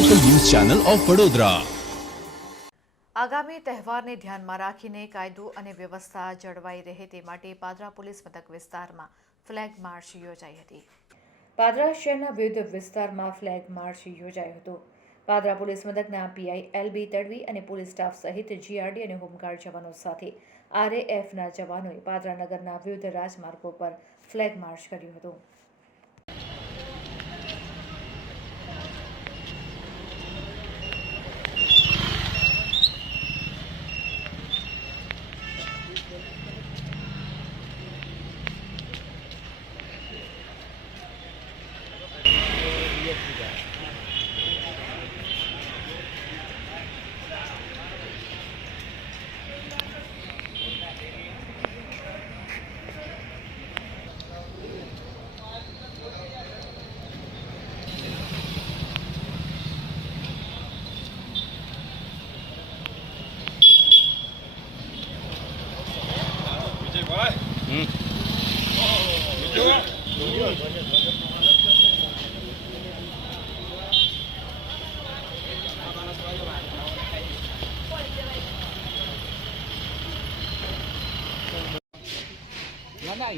Channel of Vadodara આગામી તહેવારને ધ્યાનમાં રાખીને કાયદો અને વ્યવસ્થા જળવાઈ રહે તે માટે પાદરા પોલીસ મથક વિસ્તારમાં ફ્લેગ માર્ચ યોજાઈ હતી. પાદરા શહેરના વિવિધ વિસ્તારમાં ફ્લેગ માર્ચ યોજાયો હતો. પાદરા પોલીસ મથકના પીઆઈ એલબી તડવી અને પોલીસ સ્ટાફ સહિત જીઆરડી અને હોમગાર્ડ જવાનો સાથે આરએએફના જવાનોએ પાદરા નગરના વિવિધ રાજમાર્ગો પર ફ્લેગ માર્ચ કર્યું હતું. 喂，嗯，你走啊，走走走走走。干嘛呢？